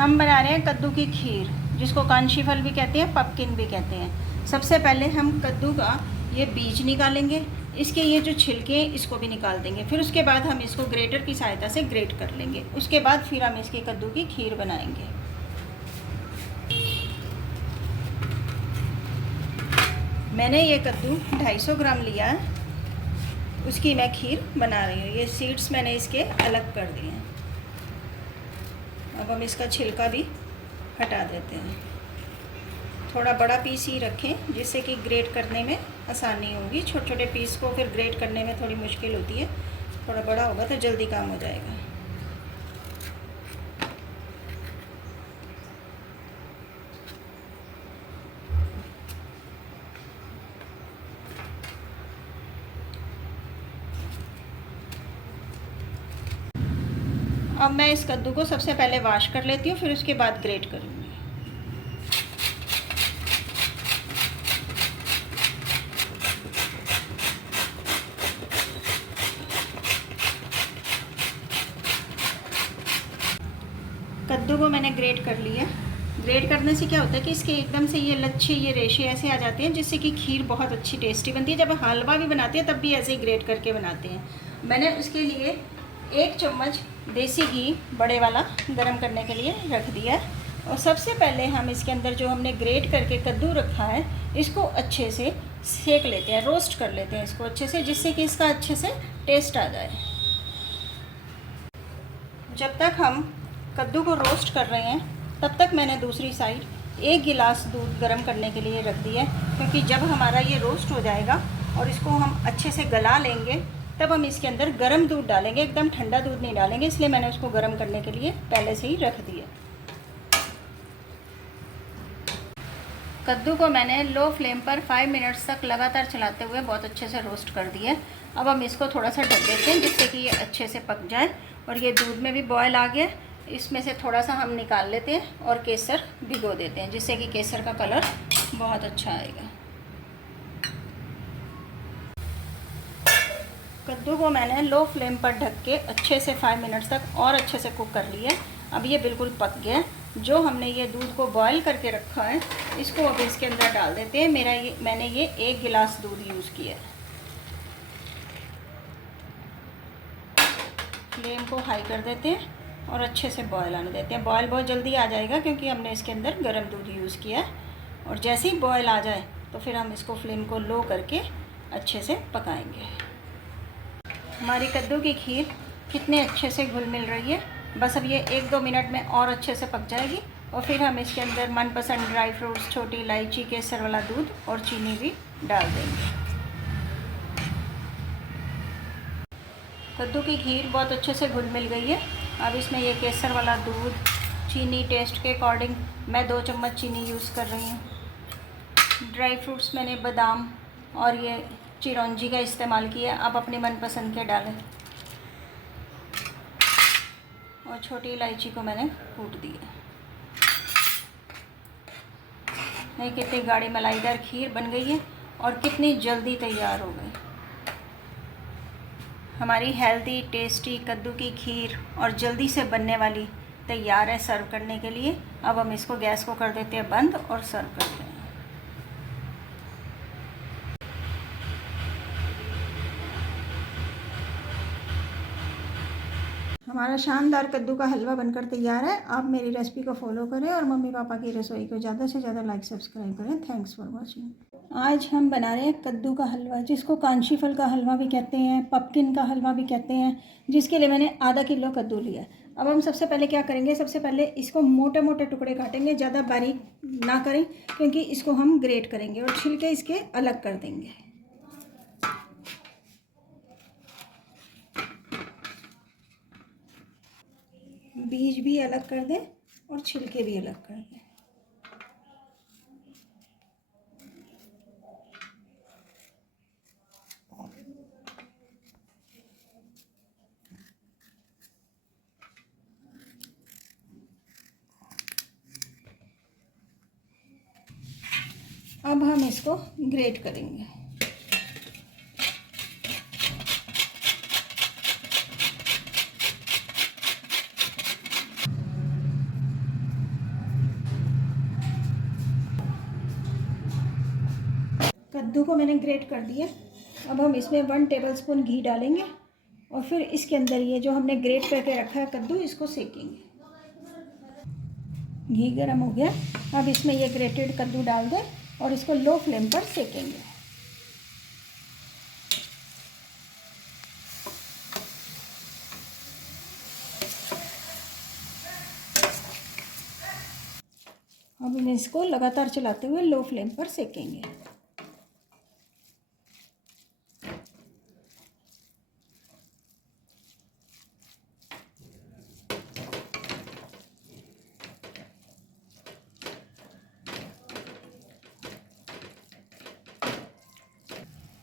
हम बना रहे हैं कद्दू की खीर, जिसको कांशी फल भी कहते हैं, पपकिन भी कहते हैं। सबसे पहले हम कद्दू का ये बीज निकालेंगे, इसके ये जो छिलके हैं इसको भी निकाल देंगे। फिर उसके बाद हम इसको ग्रेटर की सहायता से ग्रेट कर लेंगे। उसके बाद फिर हम इसके कद्दू की खीर बनाएंगे। मैंने ये कद्दू 250 ग्राम लिया है, उसकी मैं खीर बना रही हूँ। ये सीड्स मैंने इसके अलग कर दिए हैं। अब हम इसका छिलका भी हटा देते हैं। थोड़ा बड़ा पीस ही रखें जिससे कि ग्रेट करने में आसानी होगी। छोटे छोटे पीस को फिर ग्रेट करने में थोड़ी मुश्किल होती है, थोड़ा बड़ा होगा तो जल्दी काम हो जाएगा। अब मैं इस कद्दू को सबसे पहले वॉश कर लेती हूँ, फिर उसके बाद ग्रेट करूँगी। कद्दू को मैंने ग्रेट कर लिया। ग्रेट करने से क्या होता है कि इसके एकदम से ये लच्छे, ये रेशे ऐसे आ जाते हैं जिससे कि खीर बहुत अच्छी टेस्टी बनती है। जब हलवा भी बनाते हैं तब भी ऐसे ही ग्रेट करके बनाते हैं। मैंने उसके लिए 1 चम्मच देसी घी बड़े वाला गरम करने के लिए रख दिया है। और सबसे पहले हम इसके अंदर जो हमने ग्रेट करके कद्दू रखा है इसको अच्छे से सेक लेते हैं, रोस्ट कर लेते हैं इसको अच्छे से, जिससे कि इसका अच्छे से टेस्ट आ जाए। जब तक हम कद्दू को रोस्ट कर रहे हैं तब तक मैंने दूसरी साइड 1 गिलास दूध गर्म करने के लिए रख दिया है, क्योंकि जब हमारा ये रोस्ट हो जाएगा और इसको हम अच्छे से गला लेंगे तब हम इसके अंदर गर्म दूध डालेंगे। एकदम ठंडा दूध नहीं डालेंगे, इसलिए मैंने उसको गर्म करने के लिए पहले से ही रख दिया। कद्दू को मैंने लो फ्लेम पर 5 मिनट्स तक लगातार चलाते हुए बहुत अच्छे से रोस्ट कर दिया। अब हम इसको थोड़ा सा ढक देते हैं जिससे कि ये अच्छे से पक जाए। और ये दूध में भी बॉयल आ गया, इसमें से थोड़ा सा हम निकाल लेते हैं और केसर भिगो देते हैं, जिससे कि केसर का कलर बहुत अच्छा आएगा। कद्दू को मैंने लो फ्लेम पर ढक के अच्छे से 5 मिनट्स तक और अच्छे से कुक कर लिया। अब ये बिल्कुल पक गया। जो हमने ये दूध को बॉयल करके रखा है इसको अब इसके अंदर डाल देते हैं। मैंने ये 1 गिलास दूध यूज़ किया है। फ्लेम को हाई कर देते हैं और अच्छे से बॉयल आने देते हैं। बॉयल बहुत जल्दी आ जाएगा क्योंकि हमने इसके अंदर गर्म दूध यूज़ किया है। और जैसे ही बॉयल आ जाए तो फिर हम इसको फ्लेम को लो करके अच्छे से पकाएंगे। हमारी कद्दू की खीर कितने अच्छे से घुल मिल रही है। बस अब ये 1-2 मिनट में और अच्छे से पक जाएगी। और फिर हम इसके अंदर मनपसंद ड्राई फ्रूट्स, छोटी इलायची, केसर वाला दूध और चीनी भी डाल देंगे। कद्दू की खीर बहुत अच्छे से घुल मिल गई है। अब इसमें ये केसर वाला दूध, चीनी टेस्ट के अकॉर्डिंग मैं 2 चम्मच चीनी यूज़ कर रही हूँ। ड्राई फ्रूट्स मैंने बादाम और ये चिरौंजी का इस्तेमाल किया, आप अपने मनपसंद के डालें। और छोटी इलायची को मैंने कूट दिया। नहीं, कितनी गाढ़ी मलाईदार खीर बन गई है और कितनी जल्दी तैयार हो गई। हमारी हेल्दी टेस्टी कद्दू की खीर और जल्दी से बनने वाली तैयार है सर्व करने के लिए। अब हम इसको गैस को कर देते हैं बंद और सर्व करते हैं। हमारा शानदार कद्दू का हलवा बनकर तैयार है। आप मेरी रेसिपी को फॉलो करें और मम्मी पापा की रसोई को ज़्यादा से ज़्यादा लाइक सब्सक्राइब करें। Thanks for watching. आज हम बना रहे हैं कद्दू का हलवा, जिसको कांशी फल का हलवा भी कहते हैं, पपकिन का हलवा भी कहते हैं, जिसके लिए मैंने आधा किलो कद्दू लिया। अब हम सबसे पहले क्या करेंगे, सबसे पहले इसको मोटे मोटे टुकड़े काटेंगे, ज़्यादा बारीक ना करें क्योंकि इसको हम ग्रेट करेंगे। और छिलके इसके अलग कर देंगे। बीज भी अलग कर दें और छिलके भी अलग कर दें। अब हम इसको ग्रेट करेंगे। कद्दू को मैंने ग्रेट कर दिया। अब हम इसमें 1 टेबलस्पून घी डालेंगे और फिर इसके अंदर ये जो हमने ग्रेट करके रखा है कद्दू, इसको सेकेंगे। घी गर्म हो गया। अब इसमें ये ग्रेटेड कद्दू डाल दें और इसको लो फ्लेम पर सेकेंगे। अब इन्हें इसको लगातार चलाते हुए लो फ्लेम पर सेकेंगे।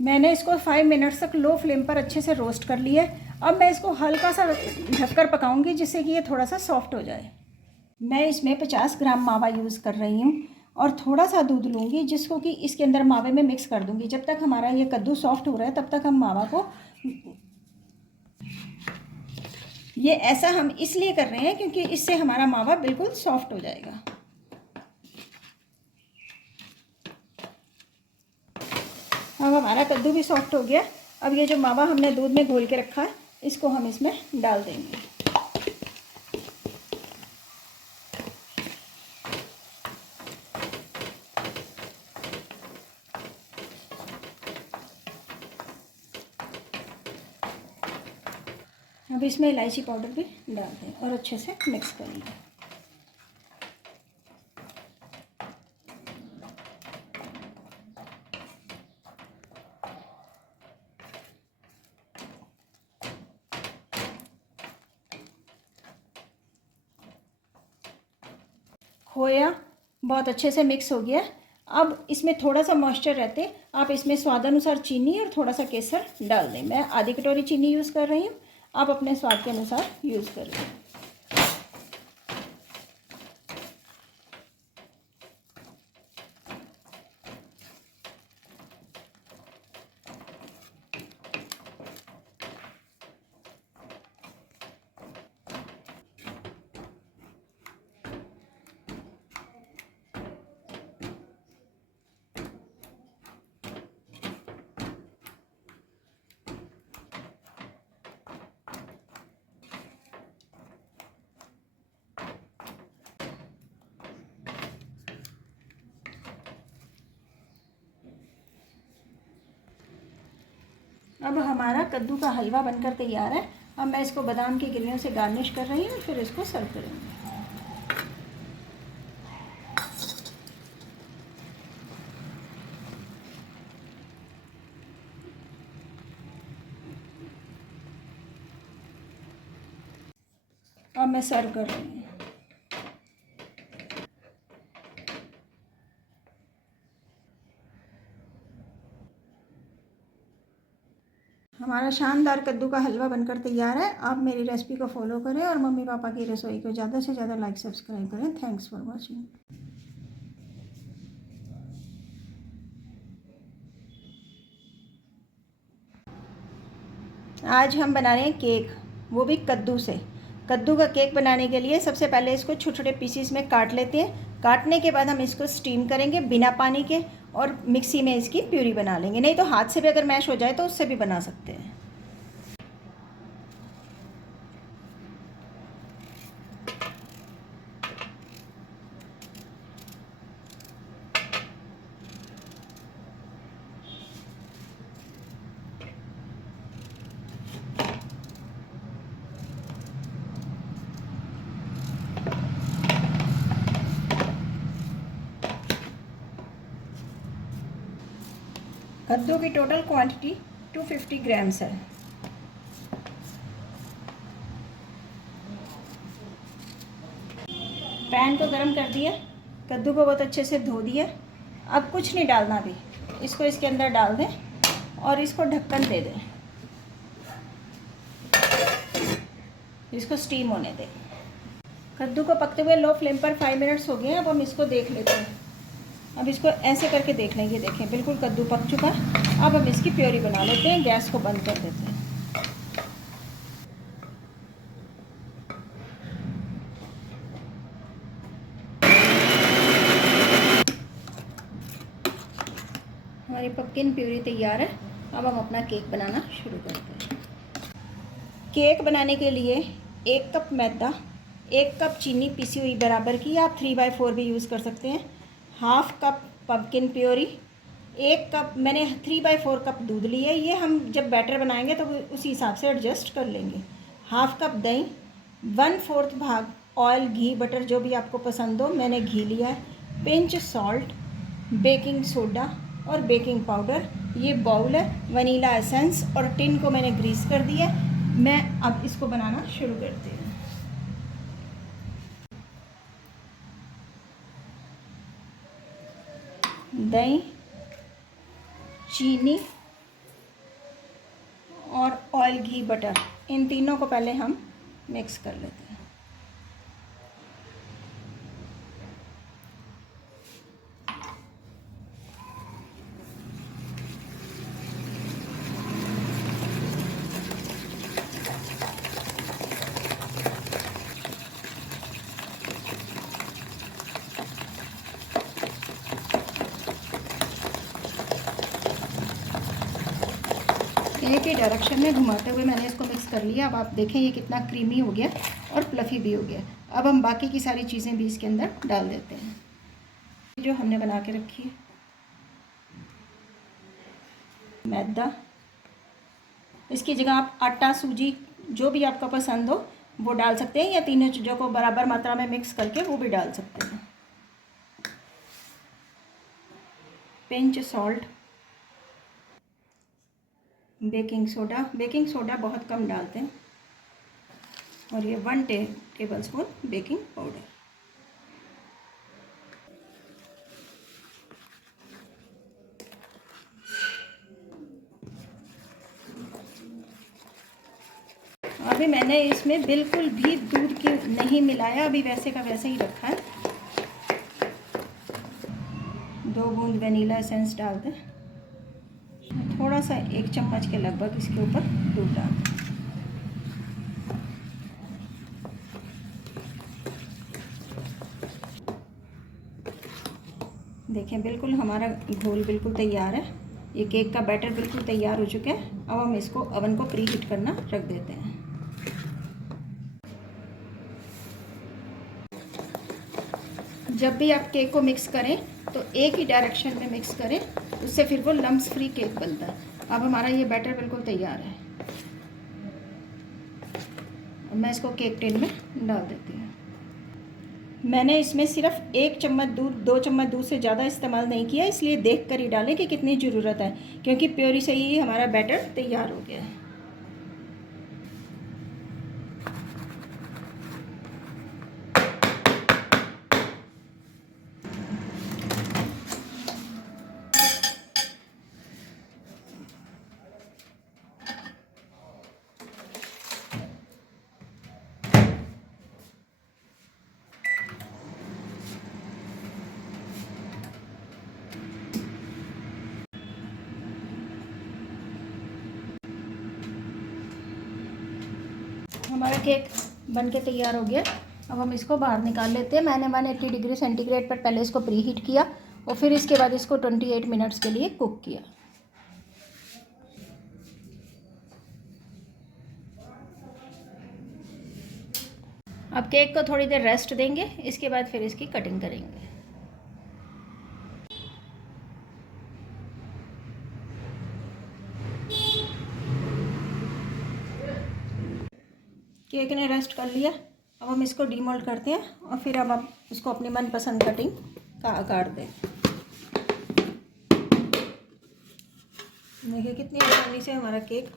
मैंने इसको 5 मिनट्स तक लो फ्लेम पर अच्छे से रोस्ट कर लिया है। अब मैं इसको हल्का सा ढककर पकाऊंगी जिससे कि ये थोड़ा सा सॉफ्ट हो जाए। मैं इसमें 50 ग्राम मावा यूज़ कर रही हूँ और थोड़ा सा दूध लूँगी जिसको कि इसके अंदर मावे में मिक्स कर दूँगी। जब तक हमारा ये कद्दू सॉफ्ट हो रहा है तब तक हम मावा को, ये ऐसा हम इसलिए कर रहे हैं क्योंकि इससे हमारा मावा बिल्कुल सॉफ्ट हो जाएगा। अब हमारा कद्दू भी सॉफ्ट हो गया। अब ये जो मावा हमने दूध में घोल के रखा है इसको हम इसमें डाल देंगे। अब इसमें इलायची पाउडर भी डाल दें और अच्छे से मिक्स कर लें। खोया बहुत अच्छे से मिक्स हो गया। अब इसमें थोड़ा सा मॉइस्चर रहते आप इसमें स्वादानुसार चीनी और थोड़ा सा केसर डाल दें। मैं आधी कटोरी चीनी यूज़ कर रही हूँ, आप अपने स्वाद के अनुसार यूज़ करें। अब हमारा कद्दू का हलवा बनकर तैयार है। अब मैं इसको बादाम की गिरियों से गार्निश कर रही हूँ, फिर इसको सर्व करेंगे। अब मैं सर्व कर रही हूँ। हमारा शानदार कद्दू का हलवा बनकर तैयार है। आप मेरी रेसिपी को फॉलो करें और मम्मी पापा की रसोई को ज़्यादा से ज़्यादा लाइक सब्सक्राइब करें। Thanks for watching. आज हम बना रहे हैं केक, वो भी कद्दू से। कद्दू का केक बनाने के लिए सबसे पहले इसको छोटे छोटे पीसीस में काट लेते हैं। काटने के बाद हम इसको स्टीम करेंगे बिना पानी के और मिक्सी में इसकी प्यूरी बना लेंगे। नहीं तो हाथ से भी अगर मैश हो जाए तो उससे भी बना सकते हैं। कद्दू की टोटल क्वांटिटी 250 ग्राम्स है। पैन को गरम कर दिया, कद्दू को बहुत अच्छे से धो दिया। अब कुछ नहीं डालना भी, इसको इसके अंदर डाल दें और इसको ढक्कन दे दें। इसको स्टीम होने दें। कद्दू को पकते हुए लो फ्लेम पर 5 मिनट्स हो गए हैं। अब हम इसको देख लेते हैं। अब इसको ऐसे करके देख लेंगे, देखें बिल्कुल कद्दू पक चुका। अब हम इसकी प्योरी बना लेते हैं, गैस को बंद कर देते हैं। हमारी हमारी पम्पकिन प्यूरी तैयार है। अब हम अपना केक बनाना शुरू करते हैं। केक बनाने के लिए 1 कप मैदा, 1 कप चीनी पिसी हुई बराबर की, आप 3/4 भी यूज़ कर सकते हैं, half cup pumpkin puree, 1 cup मैंने 3/4 कप दूध लिया है। ये हम जब बैटर बनाएंगे तो उसी हिसाब से एडजस्ट कर लेंगे। हाफ कप दही, 1/4 भाग ऑयल, घी, बटर जो भी आपको पसंद हो, मैंने घी लिया है, पिंच सॉल्ट, बेकिंग सोडा और बेकिंग पाउडर। ये बाउल है, वनीला एसेंस और टिन को मैंने ग्रीस कर दिया है। मैं अब इसको बनाना शुरू करती हूँ। दही, चीनी और ऑयल, घी, बटर, इन तीनों को पहले हम मिक्स कर लेते हैं। एक ही डायरेक्शन में घुमाते हुए मैंने इसको मिक्स कर लिया। अब आप देखें ये कितना क्रीमी हो गया और फ्लफ़ी भी हो गया। अब हम बाकी की सारी चीज़ें भी इसके अंदर डाल देते हैं जो हमने बना के रखी है। मैदा, इसकी जगह आप आटा, सूजी जो भी आपका पसंद हो वो डाल सकते हैं, या तीनों चीज़ों को बराबर मात्रा में मिक्स करके वो भी डाल सकते हैं। पिंच सॉल्ट, बेकिंग सोडा बहुत कम डालते हैं, और ये 1 टेबल स्पून बेकिंग पाउडर। अभी मैंने इसमें बिल्कुल भी दूध की नहीं मिलाया, अभी वैसे का वैसे ही रखा है। 2 बूंद वनीला एसेंस डाल दें, थोड़ा सा 1 चम्मच के लगभग इसके ऊपर दूध डाल दें। देखिए बिल्कुल हमारा घोल बिल्कुल तैयार है। ये केक का बैटर बिल्कुल तैयार हो चुका है। अब हम इसको ओवन को प्री हीट करना रख देते हैं। जब भी आप केक को मिक्स करें तो एक ही डायरेक्शन में मिक्स करें, उससे फिर वो लम्स फ्री केक बनता है। अब हमारा ये बैटर बिल्कुल तैयार है। मैं इसको केक टिन में डाल देती हूँ। मैंने इसमें सिर्फ 1 चम्मच दूध, 2 चम्मच दूध से ज़्यादा इस्तेमाल नहीं किया, इसलिए देख कर ही डालें कि कितनी ज़रूरत है, क्योंकि प्योरी से ही हमारा बैटर तैयार हो गया है। हमारा केक बनके तैयार हो गया। अब हम इसको बाहर निकाल लेते हैं। मैंने 180 डिग्री सेंटीग्रेड पर पहले इसको प्री हीट किया और फिर इसके बाद इसको 28 मिनट्स के लिए कुक किया। अब केक को थोड़ी देर रेस्ट देंगे, इसके बाद फिर इसकी कटिंग करेंगे। केक ने रेस्ट कर लिया। अब हम इसको डीमोल्ड करते हैं और फिर अब आप इसको अपनी मनपसंद कटिंग का आकार दें। देखिए कितनी आसानी से हमारा केक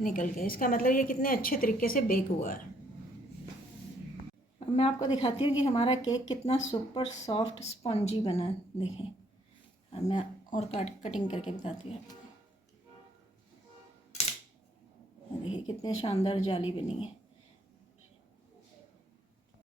निकल गया। इसका मतलब ये कितने अच्छे तरीके से बेक हुआ है। अब मैं आपको दिखाती हूँ कि हमारा केक कितना सुपर सॉफ्ट स्पॉन्जी बना है। देखें, अब मैं और कटिंग करके बताती हूँ आपको। देखिए कितने शानदार जाली बनी है।